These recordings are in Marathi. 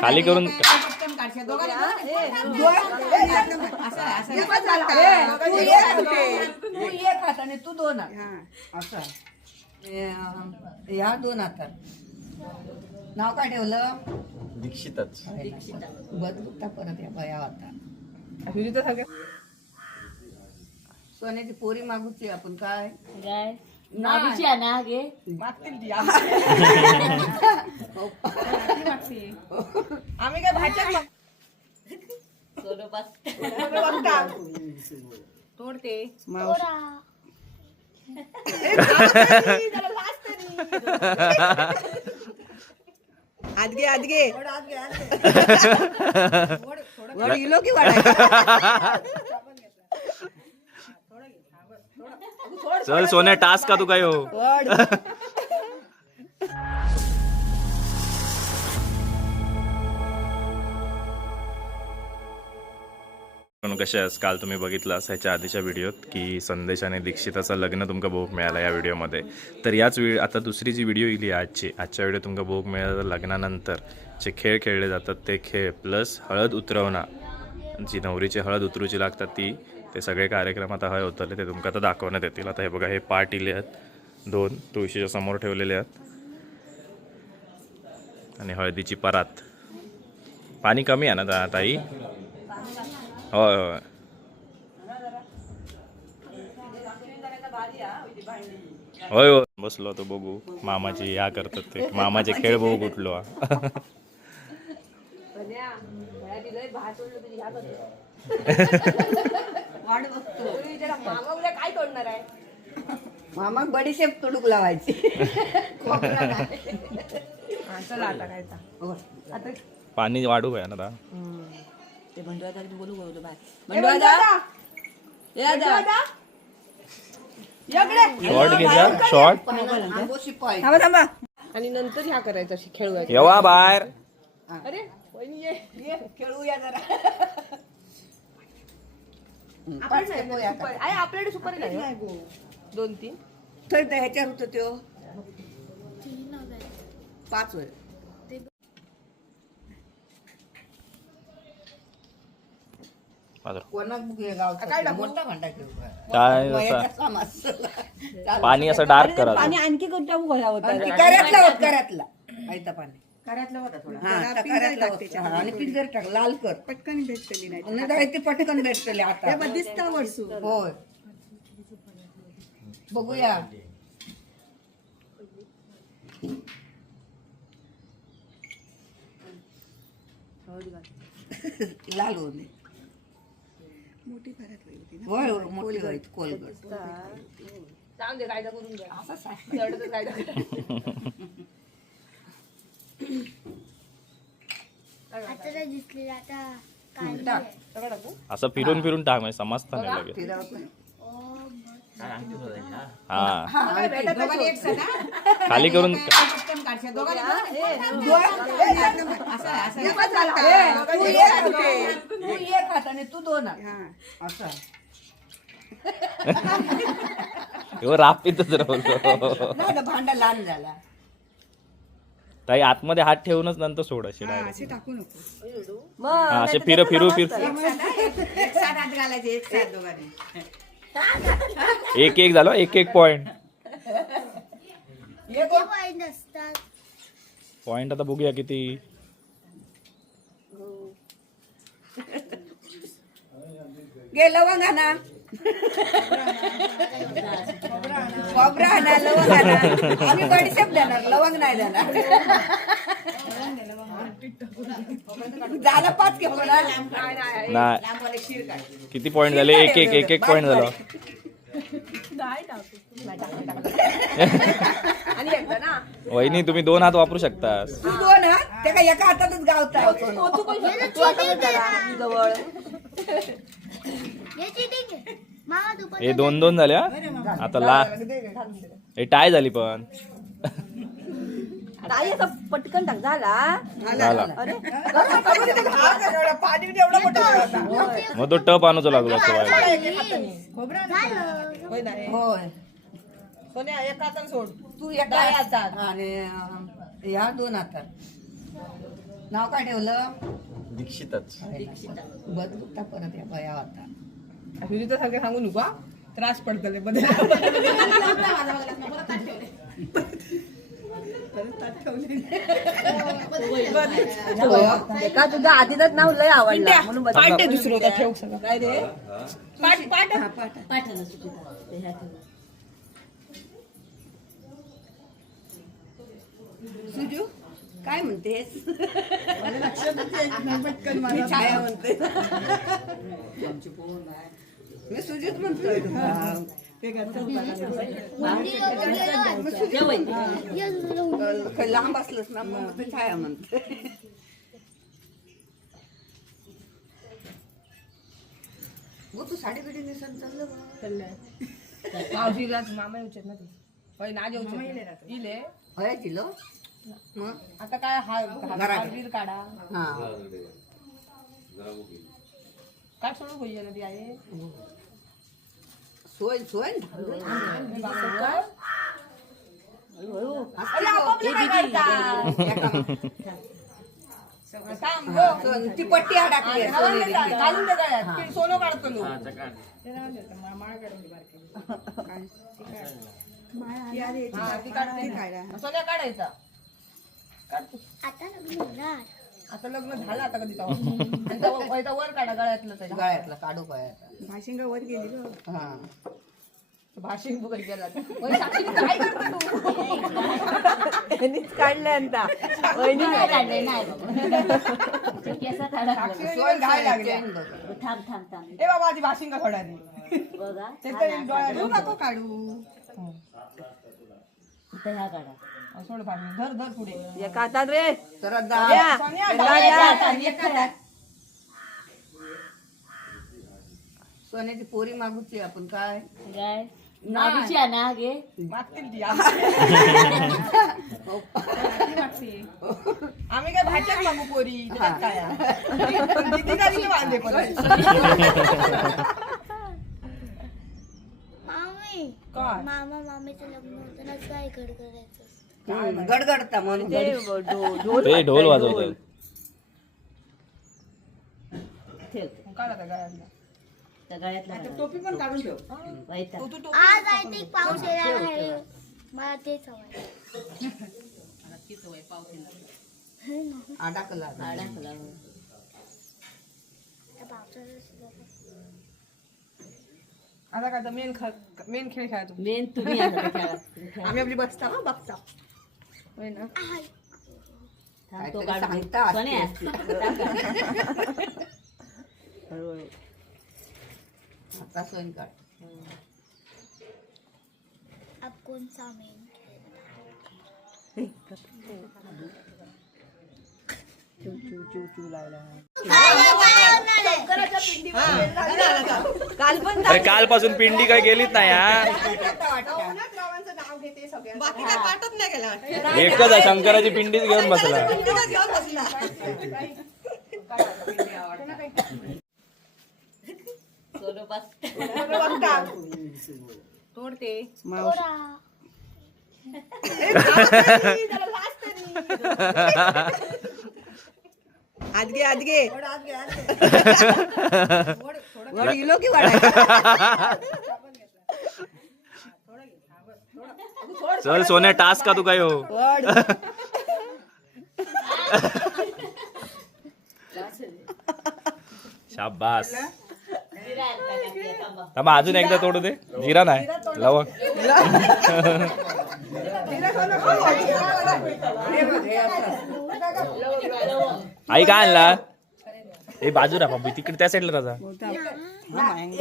खाली करून तू एक होते. तू एक हात आणि तू दोन हात. असं. ह्या दोन हातात. नाव काय ठेवलं? दीक्षितच. बदलता परत या बया आता. सगळे. सोन्याची पोरी मागूची आपण काय? काय नागीची आहे ना गे मागतील ती आम्ही काय भाज्या तोडते आजगे आजगे वर इलो की वाढायचं चल सोन्या टास्क का तू काय हो? कशा आहेस काल तुम्ही बघितलं ह्याच्या आधीच्या व्हिडिओत की संदेश आणि दीक्षिताचं लग्न तुमका भोग मिळाला या व्हिडिओमध्ये. तर याच वेळी आता दुसरी जी व्हिडिओ येईल आजची आजच्या व्हिडिओ तुमका भोग मिळाला लग्नानंतर जे खेळ खेळले जातात ते खेळ प्लस हळद उतरवणं. जी नवरीची हळद उतरूची लागतात ती ते सगळे कार्यक्रम आता हय उतरले ते तुमका आता दाखवण्यात येतील. आता हे बघा हे पाट इले आहेत. दोन तुळशीच्या समोर ठेवलेले आहेत. आणि हळदीची परात. पाणी कमी आहे ना ता- ताई? होय होय. होय होय. बसलो होतो बघू. मामाची या करतात ते. मामाचे खेळ बघू कुठलो. हा. वाढ बघतो. काय तोडणार आहे? मामा बडीशेप तुडूक लावायची. चला आता काय हो. पाणी वाढू आहे ना ता. ते बंडू दादा बोलू बोलतो बाय शॉर्ट घ्यायचा शॉर्ट आंबोशी पाय. थांबा थांबा. आणि नंतर ह्या करायचं अशी खेळूया. येवा बाहेर. अरे वहिनी ये. ये. खेळूया जरा. पाच आहे आपल्याकडे सुपारी नाही हो. दोन तीन तर त्या ह्याच्यावर होतं त्यो पाच वेळ बाजूला. कोणाक बघूया गावचा काय टाकू? मोठा भांडा घेऊ का? काय वयाचा असं समाज. चालू. पाणी असं डार्क करा आणि आणखी कोणता घोडा होता आणि ती कऱ्यातला होत कऱ्यातला आयता पाणी करायतला होता थोडा. हा आता कऱ्यातला होत. हा, आणि पिंजर टाक लाल कर. पटकन भेटतली नाही ते पटकन आता. दिसता वर्षू होय. बघूया. लाल दे. मोठी भरत मोठी व्हायची कोलगट. जाऊन दे कायदा करून घ्या. आता तर दिसली आता काय टाक. सगळं टाकू? असं फिरून फिरून टाक म्हणजे समजता नाही लगेच. फिरवत नाही. हा? खाली करून तू एक होते. तू एक हात आणि तू दोन हात. असं. हो रापीतच राहतो. भांडा लहान झाला. ताई आतमध्ये हात ठेवूनच नंतर सोड असे टाकू नको. हा असे फिर फिरू फिर. एक साथ हात घालायचे एक साथ दोघांनी. एक एक झालं एक एक पॉइंट पॉईंट असतात पॉइंट आता बघूया किती. गे लवंग आणा खोबरा आणा लवंग आणा आम्ही बडीशेप देणार लवंग नाही देणार पाच घे नाही किती पॉइंट झाले? एक एक एक एक पॉइंट झालं. आणि एकदा ना वहिनी तुम्ही दोन हात वापरू शकता तू दोन हात ते काय एका हातातच गावता जवळ हे दोन दोन झाले हा? आता ला हे टाय झाली पण. असं पटकन टाक झाला. झाला. पाणी एवढा मोठा होता. मग तो टप आणूचो लागलो सोन्या एक सोड. तू एका हातात. आणि अं, ह्या दोन हातात. नाव काय ठेवलं? दीक्षितच. बदलता परत या बया आता? सुनीता सारखे सांगू नको. त्रास पडतले बदल एका तुझ्या आधीच नाव लय आवडला म्हणून. पाटे दुसरं होता ठेव सगळं काय रे. ते ह्या ठेवलं. सुजू काय म्हणतेस? मी छाया म्हणते. मी सुजूच म्हणतोय. लांब असलंच ना मग मी छाया म्हणते. गो तू साडी बिडी नेसून चाललं मामा येऊचेत ना ते. होय ना जेवचे इले. होय दिलो मग आता काय हा काढा. हा. काय सोडून होईल ना ती आहे सोय सोय. थांब. ती पट्टी हा टाकली आहे घालून दे सोनेरी. घालून दे गळ्यात. ते सोनं काढतो लोक. हा ती काढते. सोन्या काढायचा. आता लग्न होणार. आता लग्न झालं आता कधी तेव्हा. आणि तेव्हा पहिला वर काढा गळ्यातलं त्याच्या गळ्यातला काढू पायाचा भाशिंगा वर गेली हा. भाशिंग बघत गेला. ओय, साक्षी, काय करतो तू? त्यांनीच काढलंय आता. वहिनी नाही काढले नाही बाबा. ते केसात अडकलं. सोय घाय लागल्या. थांब थांब थांब. ए बाबा आधी भाशिंगा सोडायची बघा ते हा तर ना, डोळ्यात तू नको काढू? इथं ह्या काढा. सोड भाशिंग धर धर पुढे. एका हातात रे. तर द्या. सोन्या, द्या, डाव्या द्या. हाताने एक हातात. सोन्याची पोरी मागूची आपण काय? काय? नाभिची आहे ना घे मागतील ती. आम्ही आम्ही काय मागू पोरी? त्याच्यात काय आहे? पण मामी. काय? मामा मामीचं लग्न होतं ना काय करायचं गडगडता म्हणून ते ढो- ढोल ते ढोल वाजवतात ठेव. काढा त्या गळ्यातला. त्या गळ्यातला काढा. टोपी पण काढून ठेव. वैता. तू तू टोपी आज आय थिंक पाऊस येणार आहे. मला तेच हवंय. अडकला अडकला. त्या पावसाचं आता काय तर मेन मेन खेळ खेळायचो मेन तुम्ही आता. आम्ही आपली बसता ना बघता. होय ना? थांब, तो काहीतरी काढून दे. सांगता सोन्या, टाका. हळूहळू. आता सोन काढ. अब कौन सा मेन चिव चिव चिव चिव लावला. काल पण अरे कालपासून पिंडी काय गेलीच नाही हा. बाकी काय पाठत नाही गेला. एकच आहे. शंकराची पिंडीच घेऊन बसला. घेऊन थोडा. वर गेलो की वाढायचं चल सोन्या टास्क का तू काय हो? शाबास. थांबा. थांबा अजून एकदा तोडू दे. जिरा नाही. लवंग. आई काय आणला? ए बाजूला बाबू तिकडे त्या साईडला राजा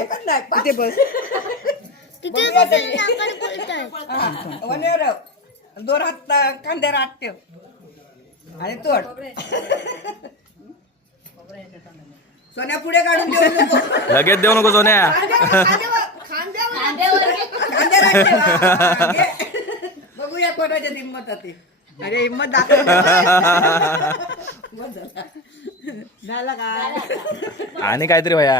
एकच नाही तिथे बस. तिथे वनेर दोन हात कांद्यावर हात ठेव. आणि तोड. सोन्या पुढे काढून देऊ नको. लगेच देऊ नको सोन्या. ठेव, हा, घे. बघूया कोणाच्या हिंमत होती अरे हिंमत दाखव. झाला. का? आणि काहीतरी भया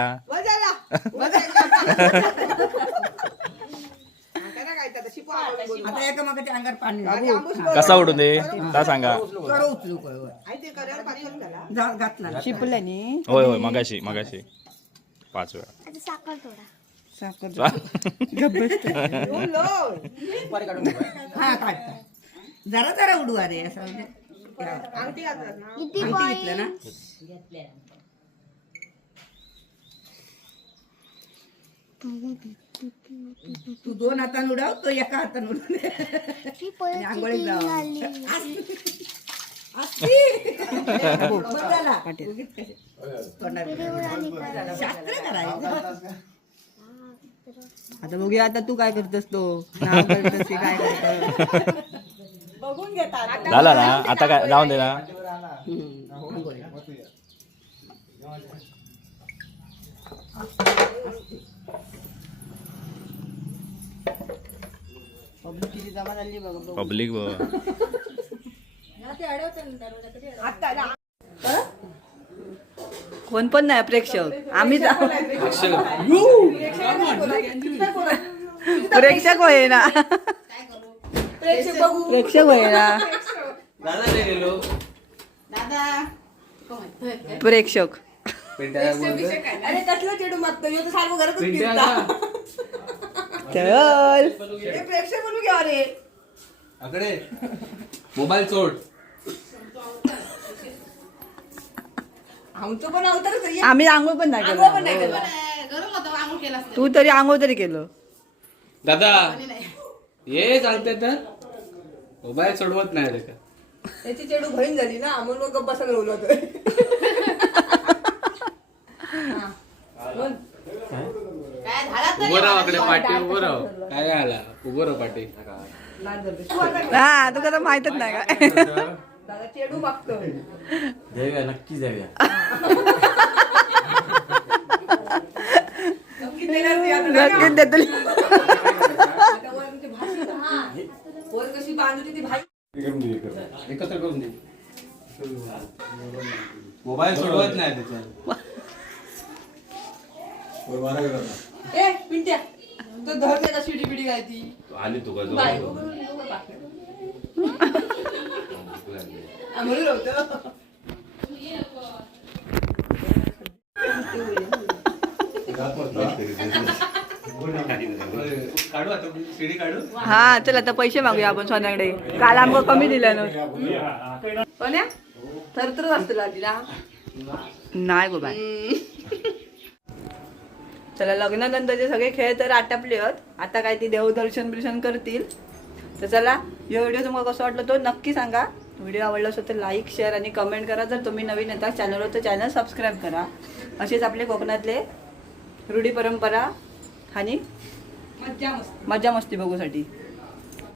आता एका मागे अंगार पाणी. कसा उडू दे? ता सांगा. करो उचलू काय होय. जा- घातला. ना. शिपल्यानी? होय होय मगाशी मगाशी. पाच वेळा. आता साखर थोडा साखर. हा काढता. जरा जरा उडू अरे असं म्हणजे. घेतलं ना. तू दोन हातान उडव तो एका हातान उडव. ती पळत आंघोळीत किती जावं. झाली. बस झाला. तोंडात किती उडाली काय शास्त्र करायचं. आता बघूया आता तू काय करतस तो काय करतस बघून घेतात झाला ना? आता काय? जाऊन दे ना. पब्लिक कोण पण नाही प्रेक्षक. आम्ही प्रेक्षक. होय ना. प्रेक्षक होय ना. प्रेक्षक. अरे कसलं चेडू मागतो? सारखं फिरता. चल हे प्रेक्षक म्हणून घ्या रे आकडे. मोबाईल सोड आमचं पण अवतारच आहे. आम्ही आंघोळ पण नाही आंघोळ पण नाही केलं केलं. तू तरी आंघोळ तरी केलं. दादा ये चालते तर. मोबाईल सोडवत नाही रे का? त्याची चेडू बहीण झाली ना मग गप्प बसायला बोललो होतो उभं राहा आकडे पाठी उभं राहा. काय आला? उभं राहा पाठी. हा तुला तर माहितच नाही काय दादा चेडू मागतो नक्की नक्कीच देतो का? आता वर तुमची भाषी ना. वर कशी बांधली ती भाई एकत्र करून दे. मोबाईल सोडवत नाही त्याच्या ए धर त्याला शिडी बिडी काय ती आली तू बाय म्हणून होतं काढू आता सीडी काढू हा चल आता पैसे मागूया आपण सोन्याकडे. काल आमक कमी दिलं ना. पण थरथरच असतं लागली ना नाही बाबा चला लग्नानंतरचे सगळे खेळ तर आटापले आहेत आता काय ती देवदर्शन बिर्शन करतील. तर चला हा व्हिडिओ तुम्हाला कसं वाटलं तो नक्की सांगा. व्हिडिओ आवडला असेल तर लाईक शेअर आणि कमेंट करा. जर तुम्ही नवीन येता चॅनलवर तर चॅनल सबस्क्राईब करा. असेच आपले कोकणातले रूढी परंपरा आणि मज्जा मस्त. मजा मस्ती बघूसाठी.